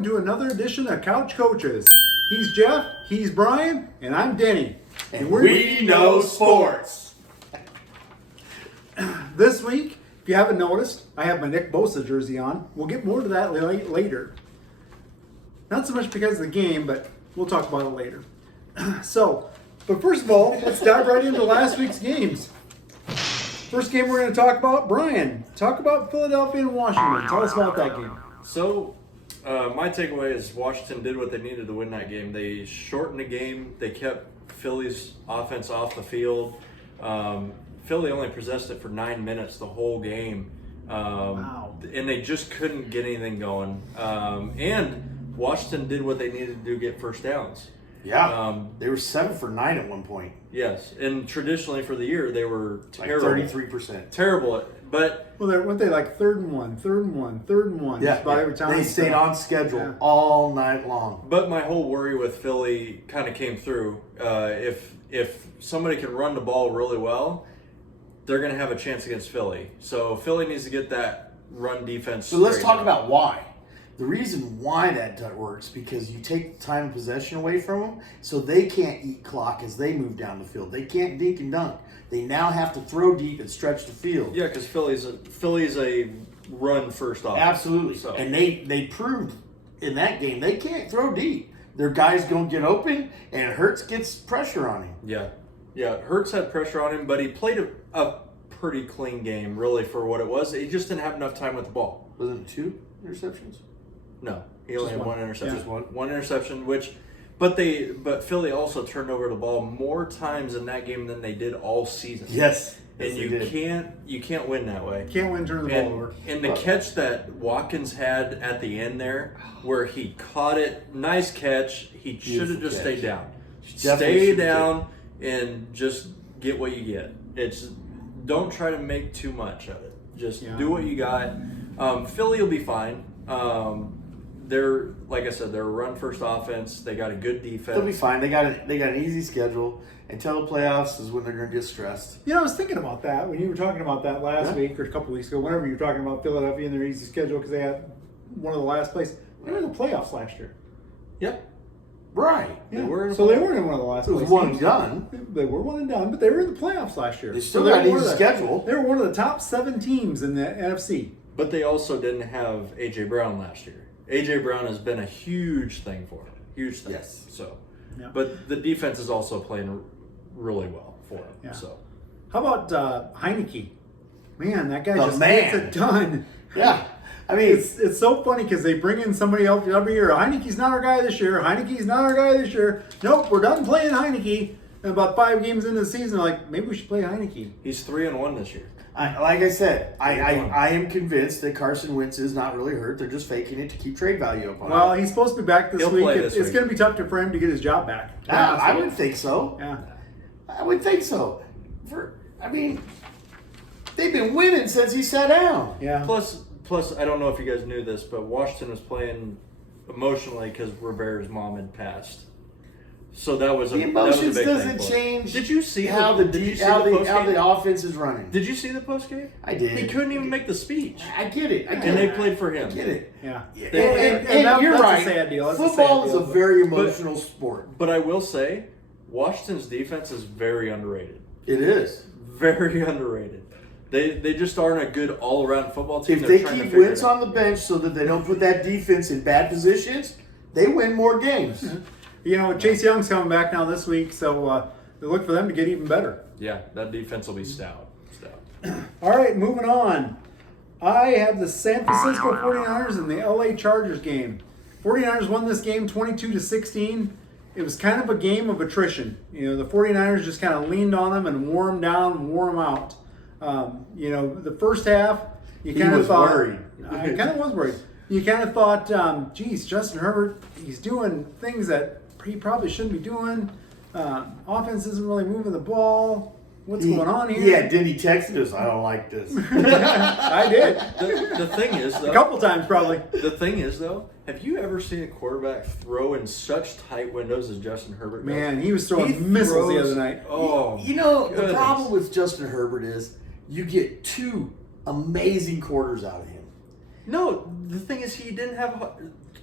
welcome to another edition of Couch Coaches. He's Jeff, he's Brian, and I'm Denny. And we know sports. This week, if you haven't noticed, I have my Nick Bosa jersey on. We'll get more to that later. Not so much because of the game, but we'll talk about it later. But first of all, let's dive right into last week's games. First game we're going to talk about, Brian. Talk about Philadelphia and Washington. Tell us about that game. So, my takeaway is Washington did what they needed to win that game. They shortened the game. They kept Philly's offense off the field. Philly only possessed it for 9 minutes the whole game. Wow. And they just couldn't get anything going. And Washington did what they needed to do, get first downs. Yeah, they were 7 for 9 at one point. Yes, and traditionally for the year they were terrible. Like 33%. Terrible, but weren't they like third and one? Yeah, by every time they stayed on schedule all night long. But my whole worry with Philly kind of came through. If somebody can run the ball really well, they're going to have a chance against Philly. So Philly needs to get that run defense. So let's talk about why. The reason why that works because you take the time of possession away from them, so they can't eat clock as they move down the field. They can't dink and dunk. They now have to throw deep and stretch the field. Yeah, because Philly's a run first offense. Absolutely. So. And they proved in that game they can't throw deep. Their guys don't get open, and Hurts gets pressure on him. Yeah. Hurts had pressure on him, but he played a pretty clean game, really, for what it was. He just didn't have enough time with the ball. Wasn't it 2 interceptions? No, he only had one interception. Just one. One interception, but Philly also turned over the ball more times in that game than they did all season. Yes. And you can't win that way. Can't win turning the ball over. And the catch that Watkins had at the end there, where he caught it, nice catch. He should have just stayed down. Stay down and just get what you get. Don't try to make too much of it. Just do what you got. Philly will be fine. They're, like I said, they're a run-first offense. They got a good defense. They'll be fine. They got an easy schedule. Until the playoffs is when they're going to get stressed. I was thinking about that when you were talking about that last week or a couple weeks ago, whenever you were talking about Philadelphia and their easy schedule because they had one of the last places. They were in the playoffs last year. Yep. Right. Yeah. They weren't in one of the last places. It was one and done. They were one and done, but they were in the playoffs last year. They still got an easy schedule. They were one of the top 7 teams in the NFC. But they also didn't have A.J. Brown last year. A.J. Brown has been a huge thing for them. Huge thing. Yes. So, but the defense is also playing really well for them. Yeah. So, how about Heineke? Man, that guy gets it done. Yeah. I mean, it's so funny because they bring in somebody else every year. Heineke's not our guy this year. Nope, we're done playing Heineke. And about 5 games into the season, they're like, maybe we should play Heineke. he's 3-1 this year. like I said, I am convinced that Carson Wentz is not really hurt. They're just faking it to keep trade value up on Well, it. he's supposed to be back this He'll week. play this It's week. going to be tough for him to get his job back. I would think so. Yeah. I would think so. They've been winning since he sat down. Yeah. Plus, I don't know if you guys knew this, but Washington was playing emotionally because Rivera's mom had passed. So that was The emotions doesn't change. Did you see how the offense is running? Did you see the post game? I did. He couldn't even make the speech. I get it. And they played for him. I get it. Yeah. And you're that's right. a sad deal. Football is a very emotional sport. But I will say, Washington's defense is very underrated. It is. Very underrated. They just aren't a good all-around football team. If they keep Wentz on the bench so that they don't put that defense in bad positions, they win more games. Chase Young's coming back now this week, so they look for them to get even better. Yeah, that defense will be stout. All right, moving on. I have the San Francisco 49ers and the LA Chargers game. 49ers won this game 22-16. It was kind of a game of attrition. The 49ers just kind of leaned on them and wore them down and wore them out. The first half, you kind of thought... worried. I kind of was worried. You kind of thought, geez, Justin Herbert, he's doing things that he probably shouldn't be doing. Offense isn't really moving the ball. What's going on here? Yeah, did he text us? I don't like this. I did. The thing is, though... A couple times, probably. The thing is, though, have you ever seen a quarterback throw in such tight windows as Justin Herbert does? Man, he was throwing missiles the other night. Oh, the problem with Justin Herbert is you get 2 amazing quarters out of him. No, the thing is he didn't have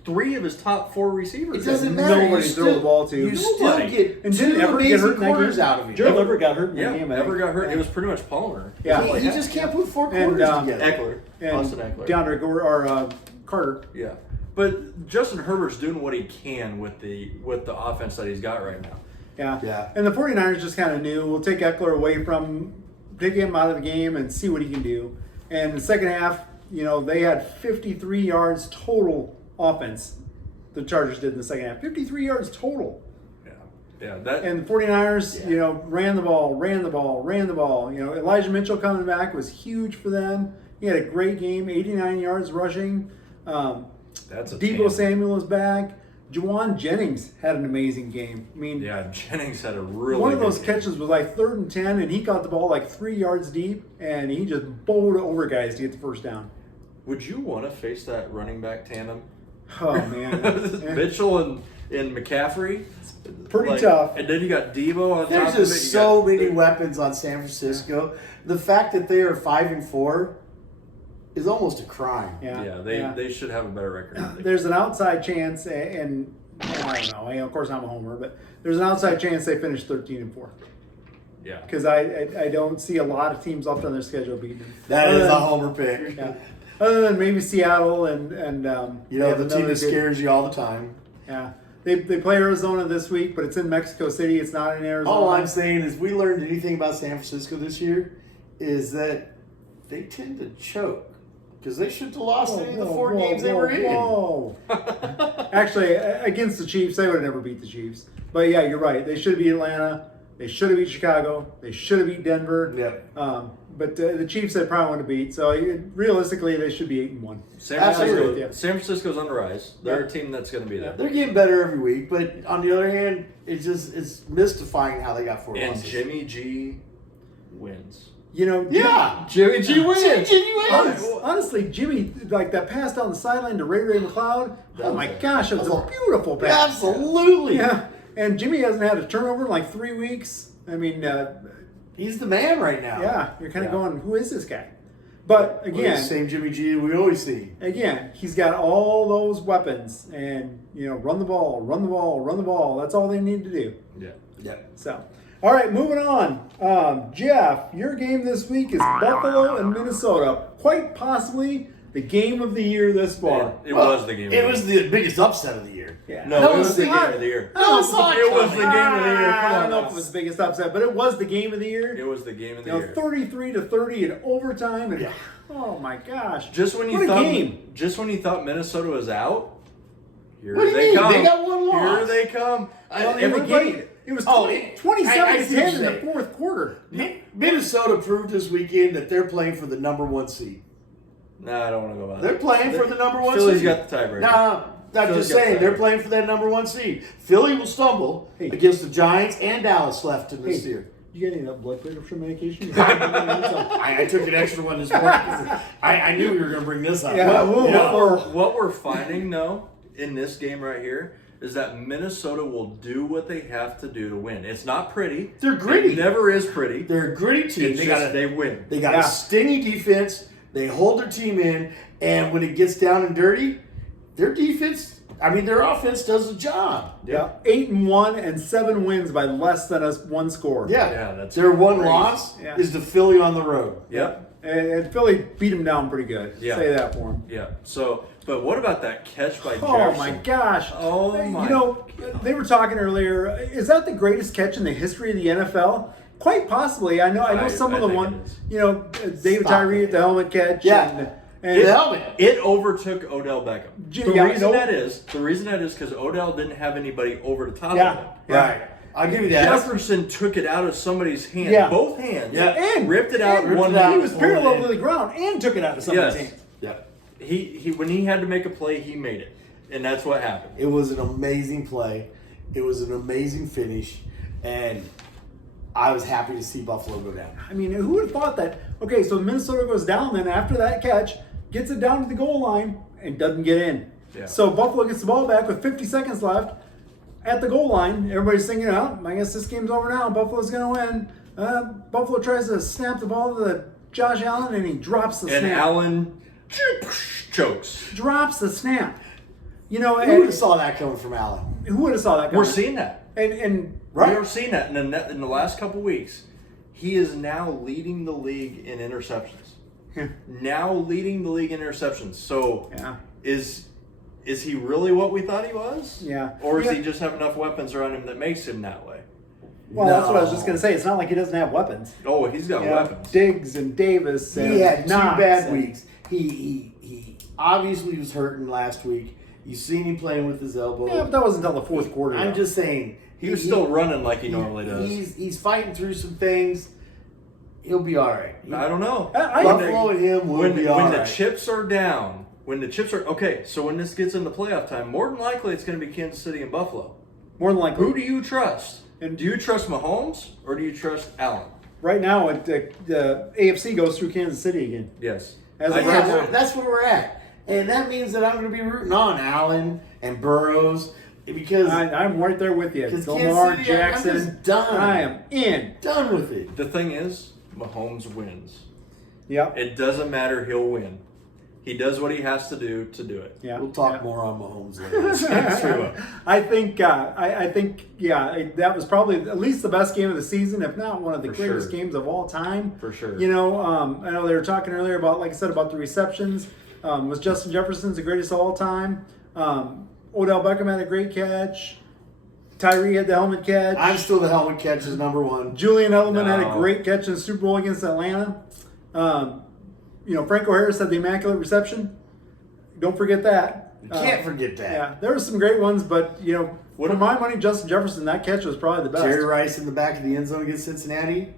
3 of his top 4 receivers. It doesn't matter. Nobody throw the ball to. You still Nobody. get And didn't two Everett get hurt amazing in that quarters game? out of him. Gerald Everett got hurt in Yeah, that game. I Ever think. got hurt. It was pretty much Palmer. Yeah. You just can't put 4 And, quarters together. Eckler. And Austin Eckler. DeAndre or Carter. Yeah. But Justin Herbert's doing what he can with the offense that he's got right now. Yeah. Yeah. And the 49ers just kind of knew, we'll take Eckler away take him out of the game and see what he can do. And in the second half, they had 53 yards total offense. The Chargers did in the second half. 53 yards total. Yeah. And the 49ers, ran the ball. Elijah Mitchell coming back was huge for them. He had a great game, 89 yards rushing. That's a Deebo tandem. Samuel is back. Juwan Jennings had an amazing game. I mean, Yeah, Jennings had a really one of those good game. catches was like 3rd and 10, and he got the ball like 3 yards deep, and he just bowled over guys to get the first down. Would you want to face that running back tandem? Oh man, Mitchell and McCaffrey? pretty tough. And then you got Deebo on There's top of it. just You so got- many weapons on San Francisco. The fact that they are 5-4 is almost a crime. Yeah, they should have a better record. than they There's an outside chance, and I don't know. Of course, I'm a homer, but there's an outside chance they finish 13-4 Yeah. because I don't see a lot of teams left on their schedule beating them. That Other is a than- homer pick. Yeah. Other than maybe Seattle and You they know, have the team another that good- scares you all the time. Yeah, they play Arizona this week, but it's in Mexico City. It's not in Arizona. All I'm saying is we learned anything about San Francisco this year is that they tend to choke because they shouldn't have lost any of the 4 games they were in. Whoa. Actually, against the Chiefs, they would have never beat the Chiefs. But yeah, you're right. They should have beat Atlanta. They should have beat Chicago. They should have beat Denver. Yeah. But the Chiefs they probably want to beat. So realistically, they should be 8-1. San Absolutely. Francisco's on the rise. They're a team that's going to be there. They're getting better every week, but on the other hand, it's mystifying how they got 4 And losses. Jimmy G wins. Yeah. Jimmy G wins. Jimmy wins. Honestly, Jimmy, like that pass down the sideline to Ray McLeod. Oh my gosh, it was a Absolutely. beautiful pass. Absolutely. Yeah. And Jimmy hasn't had a turnover in like 3 weeks. I mean, He's the man right now. yeah, you're kind of going, who is this guy? But Well, again, he's the same Jimmy G we always see. he's got all those weapons, and run the ball. That's all they need to do. Yeah. Yeah. So, all right, moving on. Jeff, your game this week is Buffalo and Minnesota. Quite possibly the game of the year this far. It was the game. It was the biggest upset of the year. Yeah. No, That it was was the the- game of the year. No, it's not. It was the game of the year. Come I on. don't know if it was the biggest upset, but it was the game of the year. It was the game of the year. 33-30 in overtime, and Yeah. oh my gosh! Just when you What a thought, game. just when you thought Minnesota was out, here What do you they mean? come. They got one Here loss. they come. Well, in the Everybody. game, it was Oh, 27 I to see what 10 in you're the saying. fourth quarter. Minnesota proved this weekend that they're playing for the number 1 seed. Nah, I don't want to go about They're it. playing for the number 1 Philly's seed. got the tiebreaker. Nah, I'm Philly's just got saying the they're tiebreaker. playing for that number 1 seed. Philly will stumble Hey. against the Giants and Dallas left in this Hey, year. you got any of that blood pressure medication? I took an extra one this morning 'cause I knew we were going to bring this up. Yeah. What we're finding though in this game right here is that Minnesota will do what they have to do to win. It's not pretty. They're gritty. It never is pretty. They're a gritty team. It's They just got they win. They got Yeah. a stingy defense. They hold their team in, and when it gets down and dirty, their their offense does the job. Yeah, 8-1 and 7 wins by less than one score. Yeah, Yeah, that's their one crazy. loss Yeah. is to Philly on the road. Yep. And Philly beat him down pretty good. Yeah. Say that for him. Yeah. So, but what about that catch by Jefferson? Oh my gosh! Oh my they were talking earlier. Is that the greatest catch in the history of the NFL? Quite possibly. I know some of I the think one. it is. David Stop Tyree it. at the helmet catch. Yeah. and The helmet. It overtook Odell Beckham. The Yeah, I reason know. that is because Odell didn't have anybody over the top Yeah. of him. Right. I'll give you that. Jefferson took it out of somebody's hand, Yeah. both hands, Yeah. and ripped it out. and one ripped it out. He was hand. parallel hand. to the ground and took it out of somebody's Yes. hands. Yeah. He when he had to make a play, he made it, and that's what happened. It was an amazing play. It was an amazing finish, and I was happy to see Buffalo go down. I mean, who would have thought that? Okay, so Minnesota goes down then after that catch, gets it down to the goal line, and doesn't get in. Yeah. So Buffalo gets the ball back with 50 seconds left at the goal line. Everybody's thinking, oh, I guess this game's over now. Buffalo's going to win. Buffalo tries to snap the ball to Josh Allen, and he drops the And snap. Allen chokes. Drops the snap. You know, Who would have saw that coming from Allen? who would have saw that? We're coming? seeing that. And Right. We're seeing that in the last couple weeks. He is now leading the league in interceptions. Now leading the league in interceptions. So yeah. is he really what we thought he was? Yeah. Or does Yeah. he just have enough weapons around him that makes him that way? Well, that's what I was No. just gonna say. It's not like he doesn't have weapons. Oh, he's got You know, weapons. Diggs and Davis. And He had 2 Knox bad and- weeks. He obviously was hurting last week. You seen him playing with his elbow. Yeah, but that wasn't until the fourth quarter. I'm though. just saying. He was still running like he normally does. He's fighting through some things. He'll be all right. I don't know. Buffalo and him will be all when the right. chips are down, when this gets into playoff time, more than likely it's going to be Kansas City and Buffalo. more than likely. Who do you trust? And Do you trust Mahomes or do you trust Allen? right now, the AFC goes through Kansas City again. Yes. As I of do right too. now. That's where we're at. And that means that I'm going to be rooting on Allen and Burrows because I'm right there with you. 'Cause Lamar Kansas City, I'm Jackson. just done. I am in. done with it. The thing is, Mahomes wins. Yep. It doesn't matter. He'll win. He does what he has to do it. Yeah. We'll talk Yeah. more on Mahomes later. I think that was probably at least the best game of the season, if not one of the For greatest sure. games of all time. For sure. You know, I know they were talking earlier about, like I said, about the receptions. Was Justin Jefferson's the greatest of all time? Odell Beckham had a great catch. Tyree had the helmet catch. I'm still the helmet catch is number one. Julian Edelman had a No. great catch in the Super Bowl against Atlanta. Franco Harris had the immaculate reception. Don't forget that. You can't forget that. Yeah, there were some great ones, but What for am- my money, Justin Jefferson, that catch was probably the best. Jerry Rice in the back of the end zone against Cincinnati.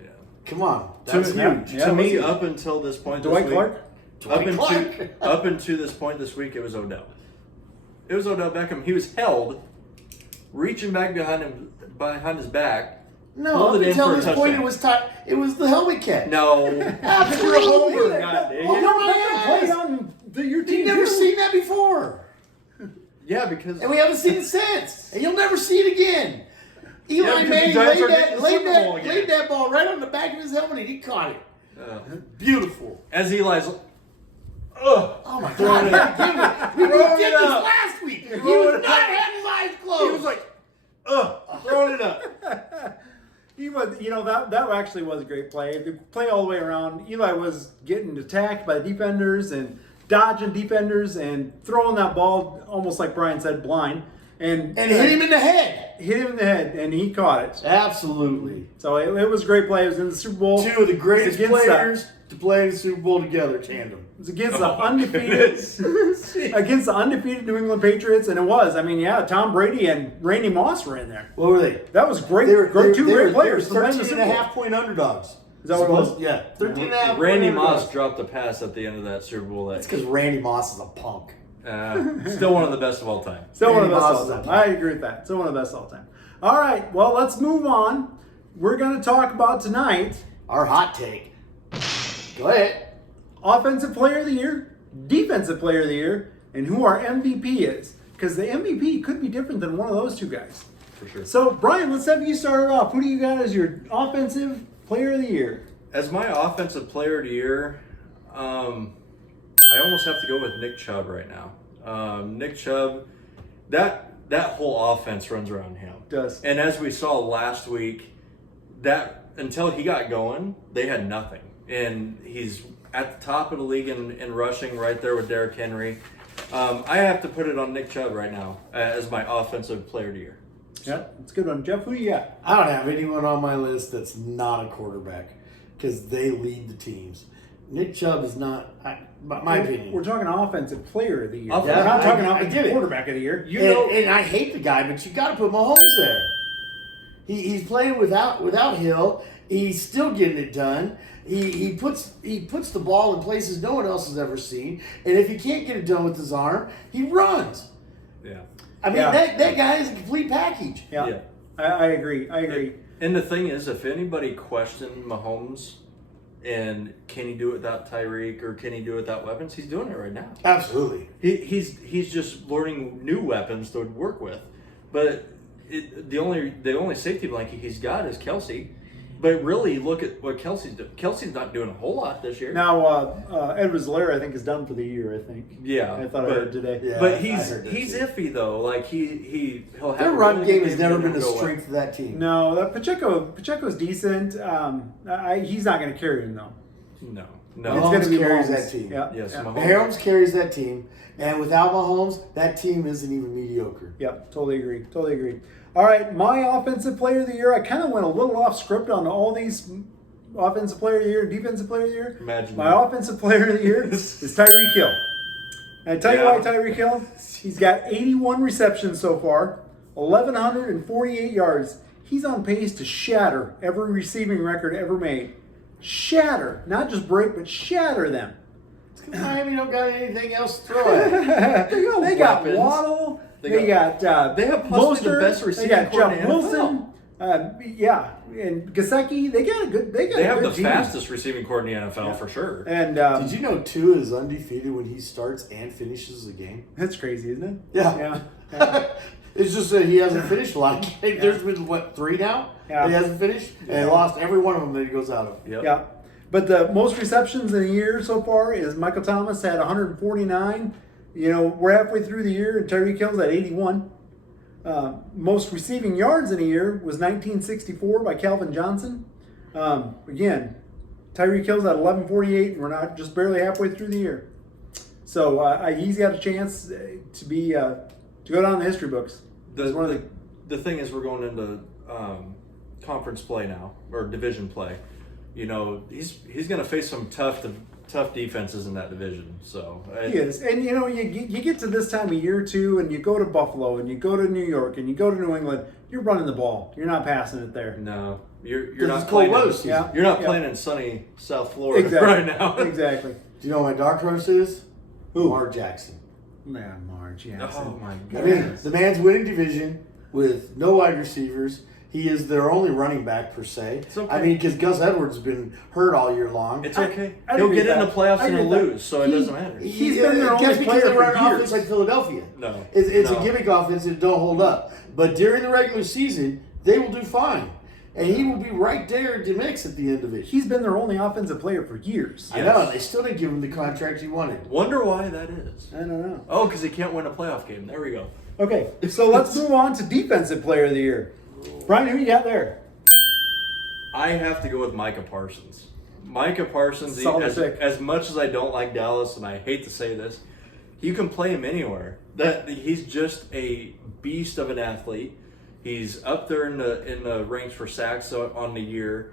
Yeah. Come on, To that's me- huge. Yeah, to was me, huge. up until this point, Dwight this week, Clark. up into this point this week, it was Odell. It was Odell Beckham. He was held, reaching back behind his back. No, pulled up it in until for a this point, touchdown. it was the helmet catch. No, Absolutely. You're a homer, God dang it. Oh, No, my they God. played on your team. You've never too. seen that before. yeah, because And we haven't seen it since. And you'll never see it again. Eli because the Manning Giants laid are getting that, the laid, Super Bowl that, again. laid that ball right on the back of his helmet and he caught it. Beautiful. as Eli's, Oh my Throwing it up. God. We Throwing did it this up. last week. He Throwing was it not up. having his eyes closed. he was like, throwing it up. He was, that actually was a great play. The play all the way around. Eli was getting attacked by defenders and dodging defenders and throwing that ball almost like Brian said, blind, and hit him in the head. hit him in the head, and he caught it. Absolutely. So it was a great play. It was in the Super Bowl. Two of the greatest It was against players to play in the Super Bowl together, tandem. It was against Oh, the my undefeated goodness. against the undefeated New England Patriots, and it was. I mean, yeah, Tom Brady and Randy Moss were in there. What were they? That was great. They were Two great players. They were to win the 13 Super and a Bowl. half point underdogs. Is that what it was? Yeah, 13 and a half Randy point Moss underdogs. dropped the pass at the end of that Super Bowl. That's because Randy Moss is a punk. Still one of the best of all time. Still one of the Randy best Moss all is time. a- I agree with that. Still one of the best all time. All right. Well, let's move on. We're going to talk about tonight Our hot take. Go ahead. Offensive Player of the Year, Defensive Player of the Year, and who our MVP is. Because the MVP could be different than one of those two guys. For sure. So, Brian, let's have you start it off. Who do you got as your Offensive Player of the Year? As my offensive player of the year, I almost have to go with Nick Chubb right now. Nick Chubb, that whole offense runs around him. Does. And as we saw last week, that until he got going, they had nothing. And he's at the top of the league in rushing, right there with Derrick Henry. I have to put it on Nick Chubb right now as my offensive player of the year. Yeah, that's a good one. Jeff, who do you got? I don't have anyone on my list that's not a quarterback because they lead the teams. Nick Chubb is not, my opinion. We're talking Offensive Player of the Year. Offensive- We're not talking I Offensive get it. Quarterback of the Year. And I hate the guy, but you got to put Mahomes there. He's playing without Hill. He's still getting it done. He puts the ball in places no one else has ever seen. And if he can't get it done with his arm, he runs. Yeah. I mean, Yeah. that guy is a complete package. Yeah, Yeah. I agree. I agree. And the thing is, if anybody questioned Mahomes and can he do it without Tyreek or can he do it without weapons, he's doing it right now. Absolutely. He's just learning new weapons to work with. But the only safety blanket he's got is Kelsey. But really, look at what Kelsey's doing. Kelsey's not doing a whole lot this year. Now, Edwards-Helaire, I think, is done for the year, I think. Yeah. I thought I heard today. Yeah, But I he's heard that iffy, though. Like, he'll have Their a run really game good has never and been the then go away. strength of that team. No, Pacheco's decent. He's not going to carry him, though. No. It's No. going to be carries Mahomes. that team. Yeah. Yes, yeah. Mahomes. Mahomes carries that team, and without Mahomes, that team isn't even mediocre. Yep, totally agree. All right, my offensive player of the year. I kind of went a little off script on all these offensive player of the year, defensive player of the year. Imagine my that. offensive player of the year is Tyreek Hill. And I tell you why Tyreek Hill. He's got 81 receptions so far, 1,148 yards. He's on pace to shatter every receiving record ever made. Shatter, not just break, but shatter them. Miami don't got anything else to throw at. They got weapons. Waddle. They They got they have possibly the Mostert, best They receiving got core in Jeff the Wilson. And Gesicki. They got a good. They got They a have good the team. fastest receiving core in the NFL for sure. And Did you know Tua is undefeated when he starts and finishes the game? that's crazy, isn't it? Yeah. Yeah. It's just that he hasn't finished a lot. There's been, what, 3 now? Yeah. That he hasn't finished? And he lost every one of them that he goes out of. Yep. Yeah. But the most receptions in a year so far is Michael Thomas had 149. You know, we're halfway through the year, and Tyreek Hill's at 81. Most receiving yards in a year was 1964 by Calvin Johnson. Again, Tyreek Hill's at 1148, and we're not just barely halfway through the year. So he's got a chance to be to go down in the history books. The thing is, we're going into conference play now, or division play. You know, he's going to face some tough defenses in that division. So He is. And, you know, you get to this time of year, too, and you go to Buffalo, and you go to New York, and you go to New England, you're running the ball. You're not passing it there. No, you're Because not it's cold playing. weather In, season. Yeah. You're not Yeah. playing in sunny South Florida Exactly. right now. Exactly. Do you know what my dark horse is? Who? Lamar Jackson. Man, Marge, yeah. Oh my I mean, goodness. the man's winning division with no wide receivers. He is their only running back, per se. It's okay. I mean, because Gus Edwards has been hurt all year long. It's okay. I He'll agree get with in the that. playoffs I and agree with lose, so it doesn't matter. He's been their only Just because player they run for an years. offense like Philadelphia. No. It's No. a gimmick offense that don't hold up. But during the regular season, they will do fine. And he will be right there in the mix at the end of it. He's been their only offensive player for years. I know, they still didn't give him the contract he wanted. Wonder why that is. I don't know. Oh, because he can't win a playoff game. There we go. Okay, so let's move on to defensive player of the year. Brian, who you got there? I have to go with Micah Parsons. Micah Parsons, Solid pick. as much as I don't like Dallas, and I hate to say this, you can play him anywhere. He's just a beast of an athlete. He's up there in the ranks for sacks on the year.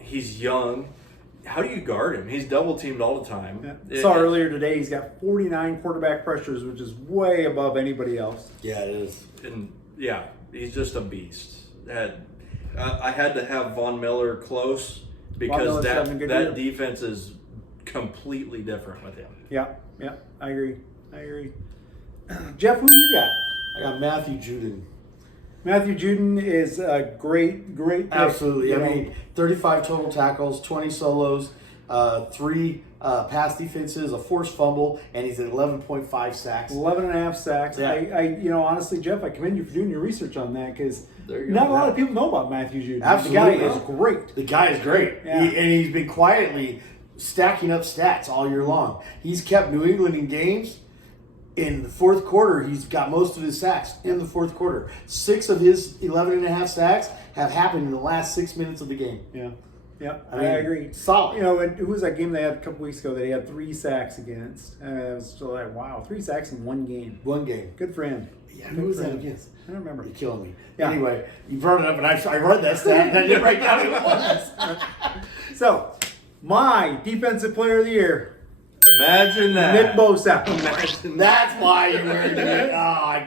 He's young. How do you guard him? He's double teamed all the time. Saw earlier today he's got 49 quarterback pressures, which is way above anybody else. Yeah, it is. And yeah, he's just a beast. I had to have Von Miller close because Miller's having a good year. that defense is completely different with him. Yeah, I agree. Jeff, who you got? I got Matthew Judon. Matthew Judon is a great pick. Absolutely. You I know, mean, 35 total tackles, 20 solos, 3 pass defenses, a forced fumble, and he's at 11.5 sacks. 11 and a half sacks. Yeah. I honestly, Jeff, I commend you for doing your research on that because There you go. not a lot of people know about Matthew Judon. Absolutely. The guy is great. The guy is great. Yeah. And he's been quietly stacking up stats all year long. He's kept New England in games. In the fourth quarter, he's got most of his sacks in the fourth quarter. 6 of his 11 and a half sacks have happened in the last 6 minutes of the game. Yeah, I I mean, agree. solid. You know, and who was that game they had a couple weeks ago that he had 3 sacks against? It was still like, wow, 3 sacks in one game. One game. Good for him. Yeah, who was for that him. against? I don't remember. You're killing me. Yeah. Anyway, you brought it up, and I read that stat, and I didn't write down who it was. So, my defensive player of the year, Imagine that. Nick Bosa. Imagine that. That's why you were in it. Oh, I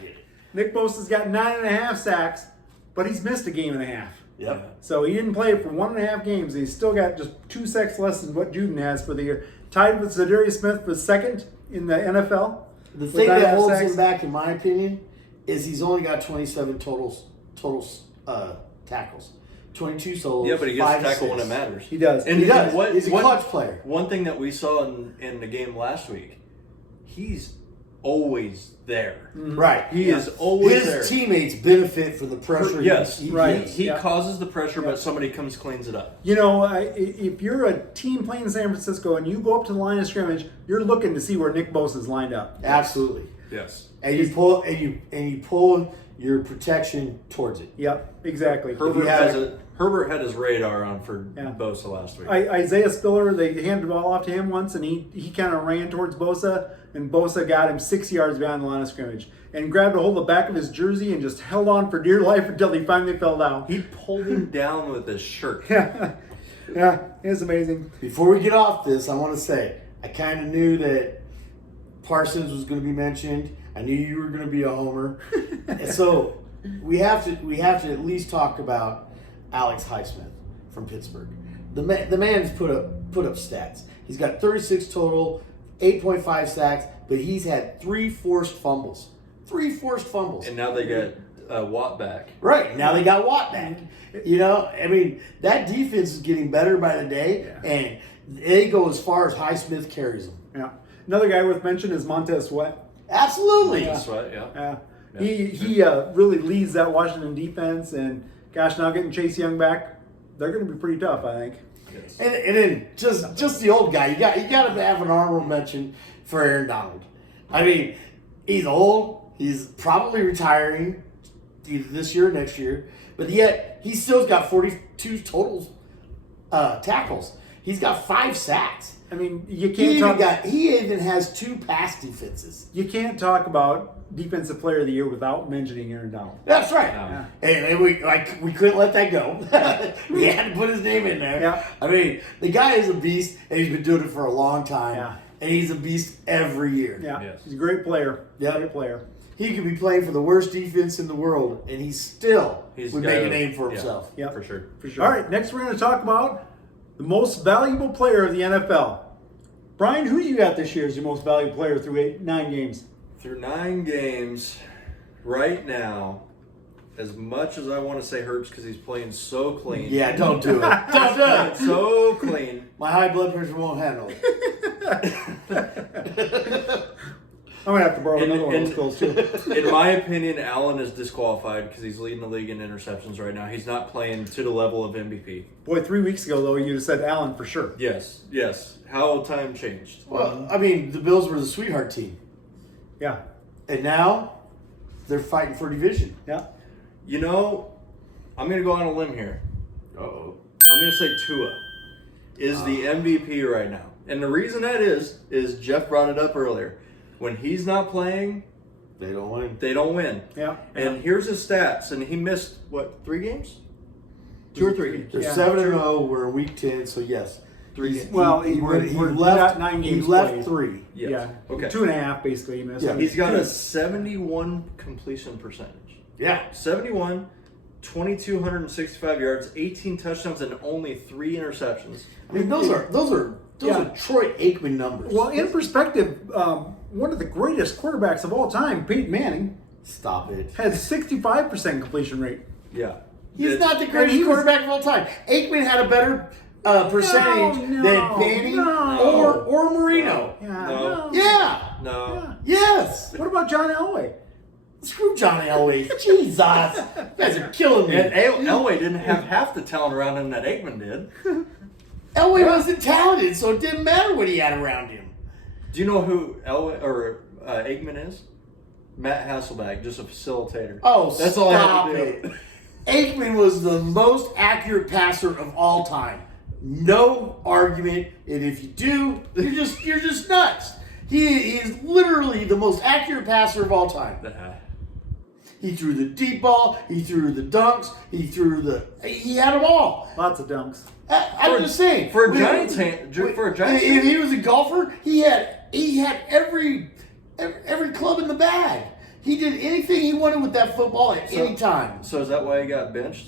get it. Nick Bosa's got 9.5 sacks, but he's missed a game and a half. Yep. So he didn't play for 1.5 games. He's still got just 2 sacks less than what Judon has for the year. Tied with Zadarius Smith for second in the NFL. The with thing that 9.5 holds sacks. him back, in my opinion, is he's only got 27 total tackles. 22 solos. Yeah, but he gets 5 to tackle when it assists. matters. He does. And He does. What, He's a one- clutch player. One thing that we saw in the game last week, he's always there. Right. He is always there. His teammates benefit from the pressure. Yes, he right. gets. He causes the pressure, but somebody comes cleans it up. You know, if you're a team playing in San Francisco and you go up to the line of scrimmage, you're looking to see where Nick Bosa's lined up. Absolutely. Yes. And you pull your protection towards it. Yep, exactly. Herbert had his radar on for Bosa last week. Isaiah Spiller, they handed the ball off to him once, and he kind of ran towards Bosa, and Bosa got him 6 yards behind the line of scrimmage and grabbed a hold of the back of his jersey and just held on for dear life until he finally fell down. He pulled him down with his shirt. Yeah, it was amazing. Before we get off this, I want to say I kind of knew that Parsons was going to be mentioned. I knew you were going to be a homer, and so we have to at least talk about Alex Highsmith from Pittsburgh. The man's put up stats. He's got 36 total, 8.5 sacks, but he's had 3 forced fumbles. 3 forced fumbles. And now they get Watt back. Right. Now they got Watt back. You know, I mean, that defense is getting better by the day, and they go as far as Highsmith carries them. Yeah. Another guy worth mentioning is Montez Sweat. Absolutely. Sweat, yeah. He really leads that Washington defense, and gosh, now getting Chase Young back, they're going to be pretty tough, I think. Yes. And then just the old guy. You got to have an honorable mention for Aaron Donald. I mean, he's old. He's probably retiring either this year or next year, but yet he still's got 42 total tackles. He's got 5 sacks. I mean, you can't He even has 2 pass defenses. You can't talk about Defensive Player of the Year without mentioning Aaron Donald. That's right. No. And we couldn't let that go. We had to put his name in there. Yeah. I mean, the guy is a beast, and he's been doing it for a long time. Yeah. And he's a beast every year. Yeah, Yes. he's a great player. Yeah. Great player. He could be playing for the worst defense in the world, and he still would make a name for himself. Yeah, for sure. All right, next we're going to talk about the most valuable player of the NFL. Brian, who you got this year as your most valuable player through 9 games? Through 9 games, right now, as much as I want to say Herbst because he's playing so clean. Yeah, don't do it. Don't do it. So clean. My high blood pressure won't handle it. I'm going to have to borrow another one of those pills, too. In my opinion, Allen is disqualified because he's leading the league in interceptions right now. He's not playing to the level of MVP. Boy, 3 weeks ago, though, you'd have said Allen for sure. Yes. How time changed. Well, I mean, the Bills were the sweetheart team. Yeah. And now they're fighting for division. Yeah. You know, I'm going to go on a limb here. Uh-oh. I'm going to say Tua is the MVP right now. And the reason that is Jeff brought it up earlier. When he's not playing, They don't win. they don't win. Yeah. And here's his stats. And he missed, 3 games? 2 or 3 games? They're Yeah. 7-0. We're in week 10, so yes. 3 games. Well, He we're left not 9 He games left played. 3. Yes. Yeah. Okay. 2.5, basically, he missed. Yeah. He's got a 71 completion percentage. Yeah. 71, 2,265 yards, 18 touchdowns, and only 3 interceptions. I mean, those are Troy Aikman numbers. Well, in perspective, one of the greatest quarterbacks of all time, Peyton Manning, Stop it. has 65% completion rate. Yeah. He's It's- not the greatest he was- quarterback of all time. Aikman had a better percentage No, than Manning no. or Marino. Yeah. No. Yeah. No. Yeah. Yes. What about John Elway? Screw John Elway. Jesus. You guys are killing me. And Elway didn't have half the talent around him that Aikman did. Elway wasn't talented, so it didn't matter what he had around him. Do you know who Elway or Aikman is? Matt Hasselbeck, just a facilitator. Oh, That's all I stop have to it. do. Aikman was the most accurate passer of all time. No argument. And if you do, you're just nuts. He is literally the most accurate passer of all time. He threw the deep ball. He threw the dunks. He had them all. Lots of dunks. I'm just saying. For a Giants if he was a golfer, he had every club in the bag. He did anything he wanted with that football at any time. So is that why he got benched?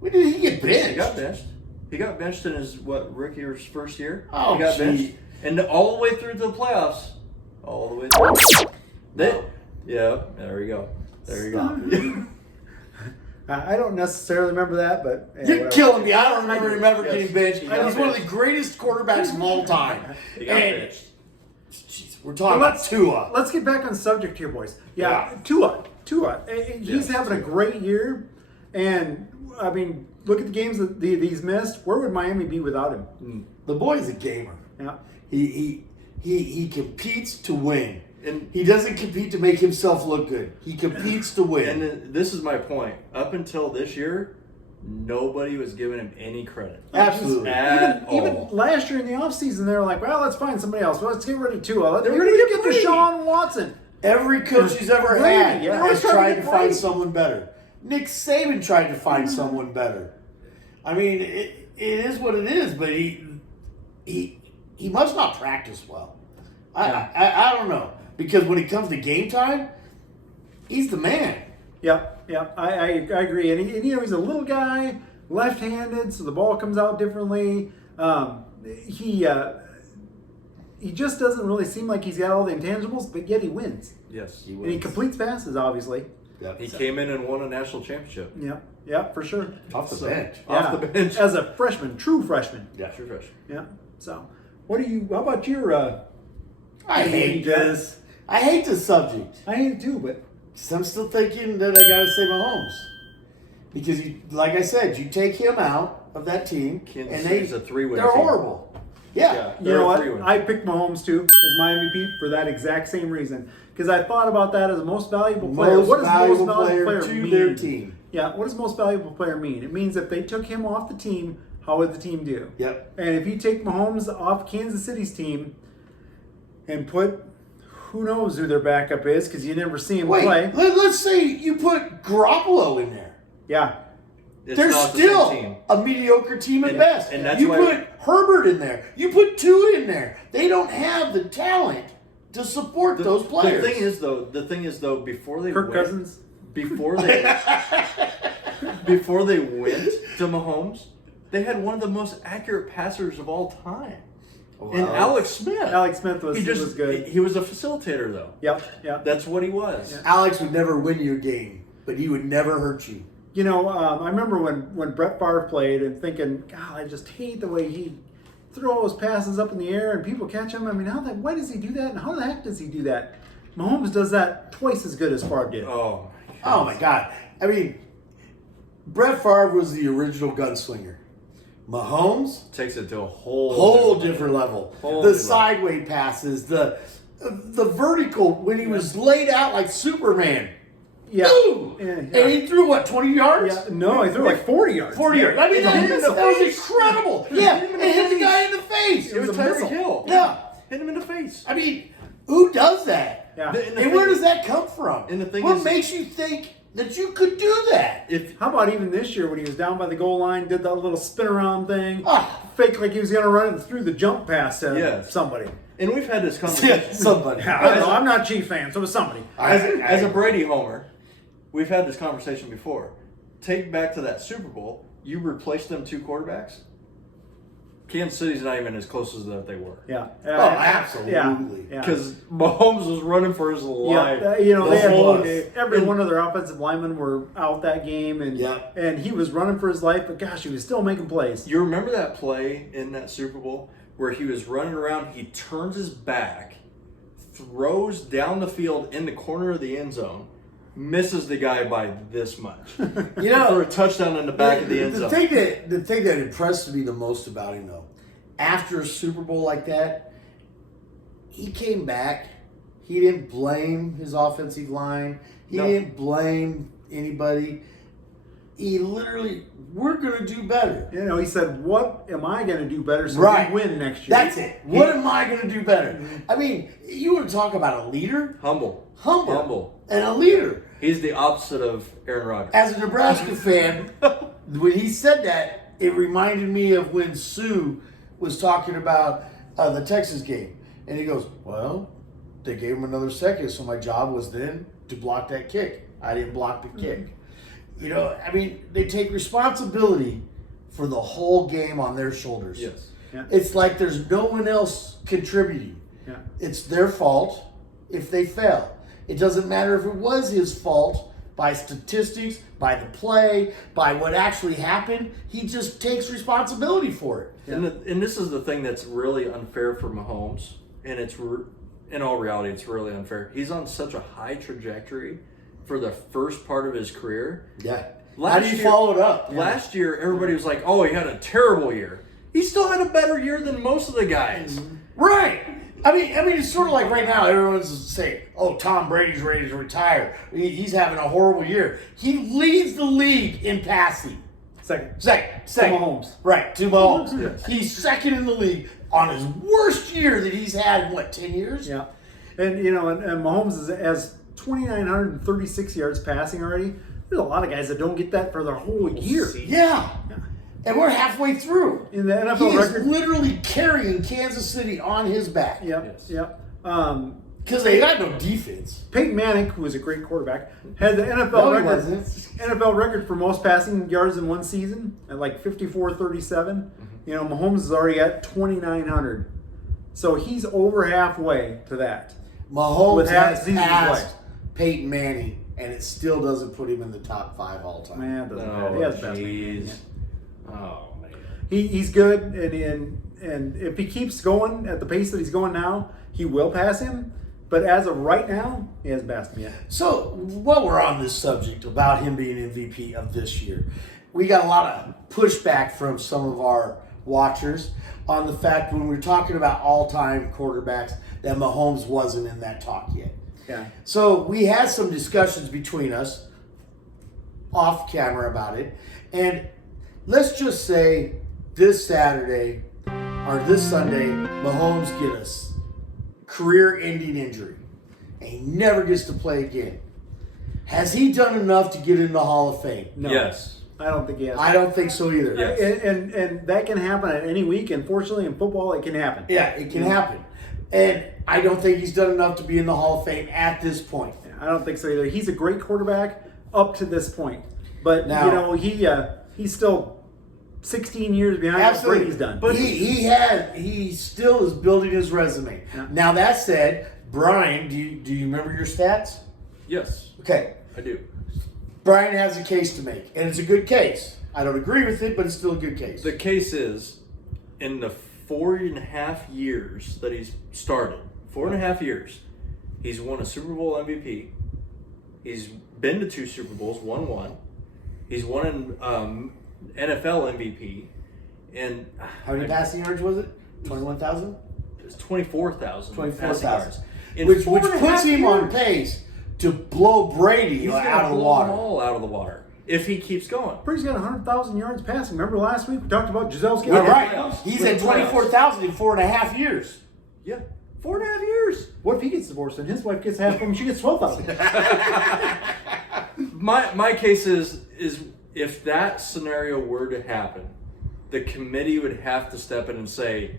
When did he get benched? He got benched. He got benched in his rookie or his first year. Oh, he got gee. benched, and all the way through to the playoffs. All the way through. Yeah, there we go. There you go. I don't necessarily remember that, but You're killing me. I don't remember Yes. getting benched. He got He's one of benched. the greatest quarterbacks of all time. He got benched. Jeez, We're talking about Tua. Let's get back on subject here, boys. Yeah. Yeah. Tua. He's having a great year. And, I mean, look at the games that he's missed. Where would Miami be without him? The boy's a gamer. Yeah. He competes to win. And he doesn't compete to make himself look good. He competes to win. And this is my point. Up until this year, nobody was giving him any credit. Absolutely. Even last year in the offseason, they were like, well, let's find somebody else. Let's get rid of Tua. They're going gonna to get Brady. Deshaun Watson. Every coach he's ever Brady, had yeah. has tried to find Brady. someone better. Nick Saban tried to find someone better. I mean, it is what it is, but he must not practice well. I don't know. Because when it comes to game time, he's the man. Yep. I agree. And he's a little guy, left-handed, so the ball comes out differently. He just doesn't really seem like he's got all the intangibles, but yet he wins. Yes. And he completes passes, obviously. Yep. He came in and won a national championship. Yeah, for sure. Off the bench. Off the bench. As a freshman, true freshman. Yeah. True fresh. Yeah. So, how about your... I hate this. I hate this subject. I hate it too, but... I'm still thinking that I got to say Mahomes. Because, like I said, you take him out of that team, Kansas and City's a 3-win they're team. horrible. Yeah. You know what? I picked Mahomes too as my MVP for that exact same reason. Because I thought about that as the most valuable player. Most What does valuable most valuable player player to mean? their team. Yeah, what does most valuable player mean? It means if they took him off the team, how would the team do? Yep. And if you take Mahomes off Kansas City's team and put, who knows who their backup is because you never see him play. Let's say you put Garoppolo in there. Yeah. It's They're not the same still team. a mediocre team at best. and that's you why- put Herbert in there. You put Tua in there. They don't have the talent to support those players. The thing is though, before they Kirk went, Cousins. before they before they went to Mahomes, they had one of the most accurate passers of all time. And Alex Smith. Alex Smith was good. He was a facilitator though. Yep. That's what he was. Yeah. Alex would never win your game, but he would never hurt you. You know, I remember when Brett Favre played and thinking, God, I just hate the way he threw all those passes up in the air and people catch him. I mean, why does he do that? And how the heck does he do that? Mahomes does that twice as good as Favre did. Oh my God. I mean, Brett Favre was the original gunslinger. Mahomes, takes it to a whole different level. Whole The different sideways passes, the vertical when he was laid out like Superman. Yeah. Boom! Yeah. And he threw what, 20 yards? Yeah. No, he threw like 40 yards. 40 yards. I mean, It hit him in the that was face. incredible. Yeah, and hit the guy in the face. It was a Tyreek missile. Hill. Yeah. Hit him in the face. I mean, who does that? Yeah. And where does that come from? And the thing what is- makes you think that you could do that? How about even this year when he was down by the goal line, did that little spin around thing, Ah. fake like he was going to run it through the jump pass to Yes. somebody. And we've had this conversation. Somebody. Yeah, I don't know. I'm not a Chief fan, so it was somebody. As a Brady homer, we've had this conversation before. Take back to that Super Bowl, you replaced them two quarterbacks. Kansas City's not even as close as that they were. Yeah. Absolutely. Yeah. Because Mahomes was running for his life. Yeah, you know, The whole- every one of their offensive linemen were out that game, and Yeah. and he was running for his life, but gosh, he was still making plays. You remember that play in that Super Bowl where he was running around, he turns his back, throws down the field in the corner of the end zone, misses the guy by this much. You know, for a touchdown in the back of the end zone. The thing that impressed me the most about him, though, after a Super Bowl like that, he came back. He didn't blame his offensive line. He didn't blame anybody. He literally, we're going to do better. You know, he said, "What am I going to do better so Right. we win next year?" That's it. What am I going to do better? I mean, you want to talk about a leader? Humble. And a leader. He's the opposite of Aaron Rodgers. As a Nebraska fan, when he said that, it reminded me of when Sue was talking about the Texas game. And he goes, well, they gave him another second, so my job was then to block that kick. I didn't block the kick. You know, I mean, they take responsibility for the whole game on their shoulders. Yes. Yeah. It's like there's no one else contributing. Yeah. It's their fault if they fail. It doesn't matter if it was his fault by statistics, by the play, by what actually happened. He just takes responsibility for it. And this is the thing that's really unfair for Mahomes, and in all reality, it's really unfair. He's on such a high trajectory for the first part of his career. Yeah. Last How do you year- follow it up? Last year, everybody was like, "Oh, he had a terrible year." He still had a better year than most of the guys. Right. I mean, it's sort of like right now, everyone's saying, "Oh, Tom Brady's ready to retire. He's having a horrible year." He leads the league in passing. Second. Second. Mahomes. Right, to Mahomes. Yes. He's second in the league on his worst year that he's had, in, 10 years? Yeah. And, and Mahomes has 2,936 yards passing already. There's a lot of guys that don't get that for their whole year. Yeah. And we're halfway through. In the NFL He is record. literally carrying Kansas City on his back. Yep. Yes. Yep. Because they got no defense. Peyton Manning, who was a great quarterback, had the NFL No, he record. wasn't. NFL record for most passing yards in one season at like 54-37. Mahomes is already at 2,900. So he's over halfway to that. Mahomes With half has season passed play. Peyton Manning, and it still doesn't put him in the top 5 all time. Man, it doesn't matter. Oh, He has best jeez. man. Oh, man. He's good, and if he keeps going at the pace that he's going now, he will pass him. But as of right now, he hasn't passed him yet. So, while we're on this subject about him being MVP of this year, we got a lot of pushback from some of our watchers on the fact when we're talking about all-time quarterbacks that Mahomes wasn't in that talk yet. Yeah. So we had some discussions between us off camera about it. And let's just say this Saturday or this Sunday, Mahomes gets a career-ending injury and he never gets to play again. Has he done enough to get in the Hall of Fame? No. Yes. I don't think he has. I don't think so either. Yeah. And that can happen at any week. And fortunately, in football, it can happen. Yeah, it can happen. And I don't think he's done enough to be in the Hall of Fame at this point. I don't think so either. He's a great quarterback up to this point. But, Now- he's still 16 years behind what Absolutely. Brady's done. But he still is building his resume. Yeah. Now that said, Brian, do you remember your stats? Yes, Okay. I do. Brian has a case to make, and it's a good case. I don't agree with it, but it's still a good case. The case is, in the 4.5 years that he's started, 4.5 years, he's won a Super Bowl MVP. He's been to 2 Super Bowls, won one. He's won an NFL MVP, and How many passing yards was it? 21,000? it's 24,000 passing 24,000. yards. In Which 4.5 puts him on years, pace to blow Brady He's out gonna of the blow water. them all out of the water if he keeps going. Brady's got 100,000 yards passing. Remember last week we talked about Giselle's getting You're With the right. playoffs. He's With at the playoffs. 24,000 in 4.5 years. Yeah, 4.5 years. What if he gets divorced and his wife gets half of him? She gets 12,000. My case is if that scenario were to happen, the committee would have to step in and say,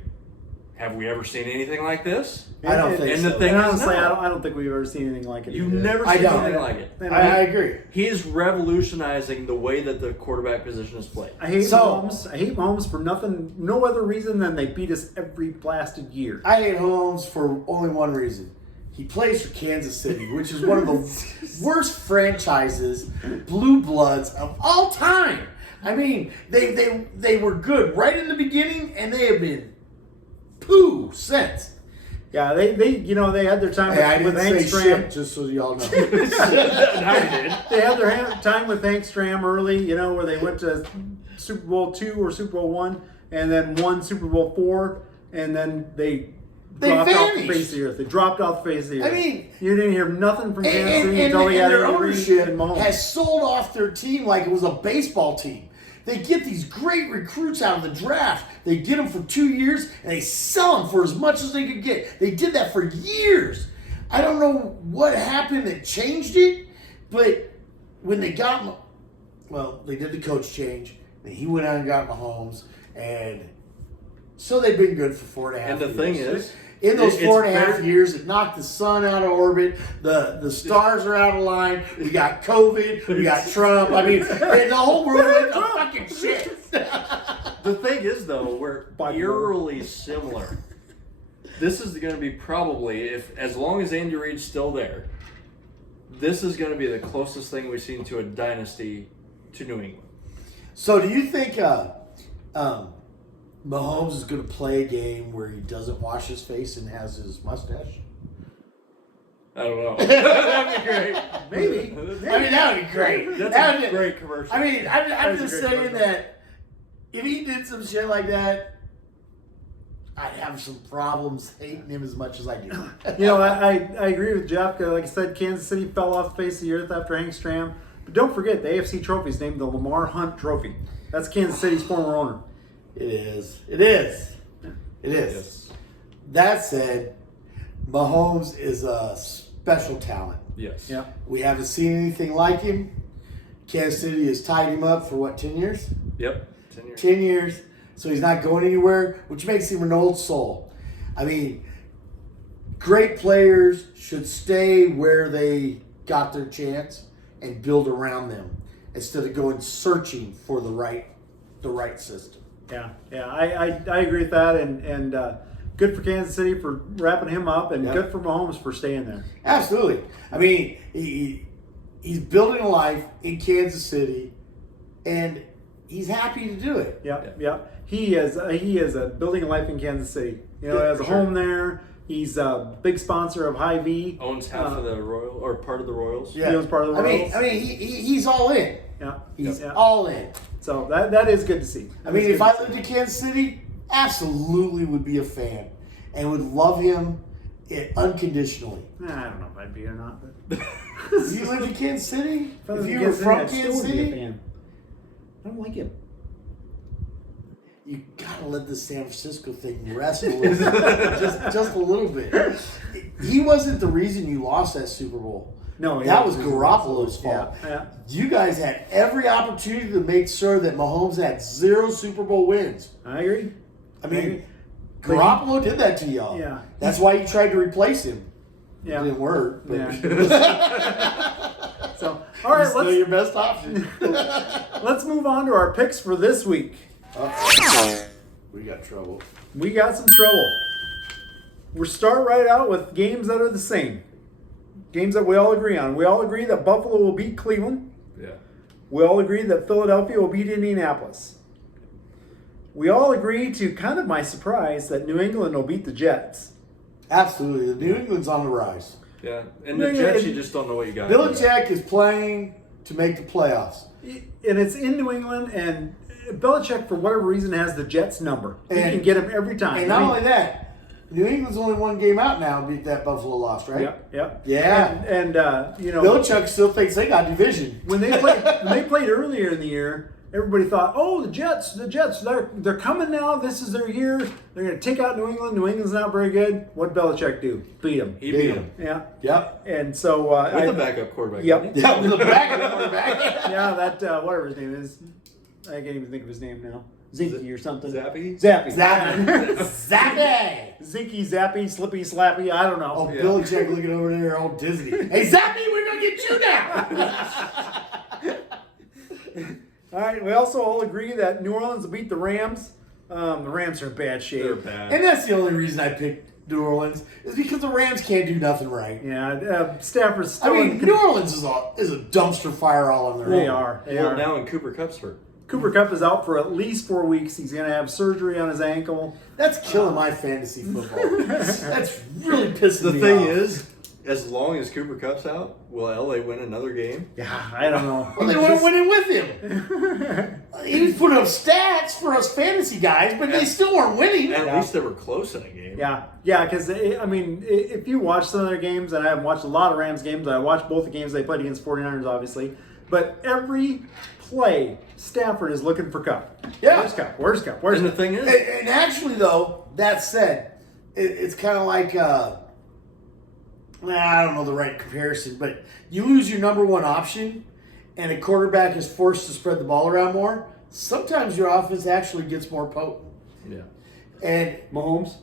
"Have we ever seen anything like this?" I don't think and so. the thing And is, honestly, no. I don't think we've ever seen anything like it. You've either. never I seen don't. anything like it. And I agree. He is revolutionizing the way that the quarterback position is played. I hate So- Mahomes. I hate Mahomes for no other reason than they beat us every blasted year. I hate Holmes for only one reason. He plays for Kansas City, which is one of the worst franchises, blue bloods of all time. I mean, they were good right in the beginning, and they have been poo since. Yeah, they had their time Hey, I with didn't Hank say Stram. shit, just so y'all know. They had their time with Hank Stram early, where they went to Super Bowl II or Super Bowl I, and then won Super Bowl IV, and then they dropped off the vanished. face of the earth. They dropped off the face of the earth. I mean- you didn't hear nothing from Kansas And, City until they had their Andy Reid ownership and Mahomes. has sold off their team like it was a baseball team. They get these great recruits out of the draft. They get them for 2 years, and they sell them for as much as they could get. They did that for years. I don't know what happened that changed it, but when they got, they did the coach change. Then he went out and got Mahomes, and so they've been good for 4.5 And the years. thing is, in those it's 4.5 very- years, it knocked the sun out of orbit. The stars are out of line. We got COVID. We got Trump. I mean, and the whole world went to fucking shit. The thing is, though, we're By eerily similar. This is going to be probably, as long as Andy Reid's still there, this is going to be the closest thing we've seen to a dynasty to New England. So, do you think Mahomes is going to play a game where he doesn't wash his face and has his mustache? I don't know. That'd be great. Maybe. I mean, that would be great. That's That a would be- great commercial. I mean, I'm That is just a great saying commercial. that if he did some shit like that, I'd have some problems hating him as much as I do. You know, I agree with Jeff. Like I said, Kansas City fell off the face of the earth after Hank Stram. But don't forget, the AFC Trophy is named the Lamar Hunt Trophy. That's Kansas City's former owner. It is. It is. It is. Yes. That said, Mahomes is a special talent. Yes. Yeah. We haven't seen anything like him. Kansas City has tied him up for what, 10 years? Yep. 10 years. 10 years. So he's not going anywhere, which makes him an old soul. I mean, great players should stay where they got their chance and build around them instead of going searching for the right system. Yeah. I agree with that. And good for Kansas City for wrapping him up, and Yeah. good for Mahomes for staying there. Absolutely. I mean, he's building a life in Kansas City, and he's happy to do it. Yeah. He is building a life in Kansas City. You know, Yeah, he has a for sure. home there. He's a big sponsor of Hy-Vee. Owns half of the Royal or part of the Royals. Yeah. He was part of the Royals. I mean, he's all in. Yeah. He's Yeah. all in. So that is good to see. I mean, if I lived in Kansas City, absolutely would be a fan and would love him unconditionally. I don't know if I'd be or not. But If you lived in Kansas City, if I lived if in you were Kansas City, from I'd still Kansas would be a City, fan. I don't like him. you gotta let the San Francisco thing rest a little bit. just a little bit. He wasn't the reason you lost that Super Bowl. No, he That was wasn't. Garoppolo's fault. Yeah. You guys had every opportunity to make sure that Mahomes had 0 Super Bowl wins. I agree. I mean, agree. Garoppolo did that to y'all. Yeah. That's why you tried to replace him. Yeah. It didn't work. But Yeah. So, all right, he's still your best option. let's move on to our picks for this week. Uh-oh. We got trouble. We got some trouble. We'll start right out with games that are the same. Games that we all agree on. We all agree that Buffalo will beat Cleveland. Yeah. We all agree that Philadelphia will beat Indianapolis. We all agree, to kind of my surprise, that New England will beat the Jets. Absolutely. The New England's on the rise. Yeah. And the Jets, you just don't know what you got. Belichick is playing to make the playoffs. And it's in New England, and Belichick, for whatever reason, has the Jets number. He And- can get him every time. And not only that, New England's only one game out now beat that Buffalo loss, right? Yep. Yeah. And you know, Belichick still thinks they got division. when they played earlier in the year, everybody thought, "Oh, the Jets, they're coming now. This is their year. They're going to take out New England. New England's not very good." What did Belichick do? Beat them. He beat him. Yeah. Yep. And so With a backup quarterback. Yep. didn't he? Yeah, with the back of the quarterback. Yeah, that whatever his name is, I can't even think of his name now. Zinky or something. Zappy? Zappy. Zappy. Zinky, Zappy, Slippy, Slappy. I don't know. Oh, Yeah. Belichick looking over there all Disney. Hey, Zappy, we're going to get you now. All right. We also all agree that New Orleans will beat the Rams. The Rams are in bad shape. They're bad. And that's the only reason I picked New Orleans is because the Rams can't do nothing right. Yeah, Stafford's I still. mean, New Orleans is a dumpster fire all on their own. They are. They Well, are. now in Cooper Cup's hurt. Cooper Kupp is out for at least 4 weeks. He's going to have surgery on his ankle. That's killing my fantasy football. That's really pissing The me thing off. is, as long as Cooper Cup's out, will LA win another game? Yeah, I don't know. Well, they weren't winning with him. He was putting up stats for us fantasy guys, but they still weren't winning. At least they were close in a game. Yeah, because I mean, if you watch some of their games, and I haven't watched a lot of Rams games, I watched both the games they played against 49ers, obviously, but every play, Stafford is looking for Cup. Yeah. Where's Cup? Where's Cup? Where's And the Cup? thing is, And actually, though, that said, it's kind of like, I don't know the right comparison, but you lose your number one option and a quarterback is forced to spread the ball around more, sometimes your offense actually gets more potent. yeah, And, Mahomes?